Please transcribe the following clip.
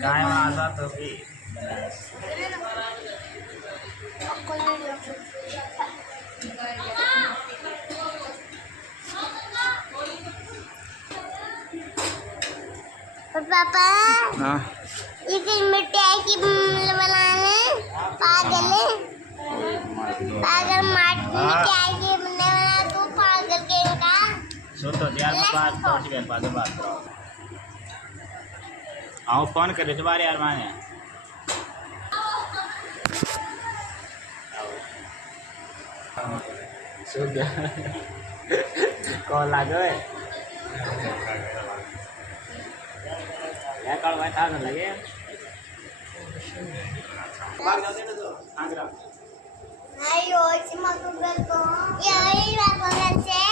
काय माझा तो भी पापा इसे मिठाई की बनाने पागल पागल माटी मिठाई की बनने वाला तू पागल के का सुन तो यार बात पहुंच गए बात करो आओ फोन करे तुम्हारे यार माने सुन गया कॉल लागो है या कॉल बैठा न लगे भाग जाते ना तो आगरा नहीं रोज मगल को यार बाबा से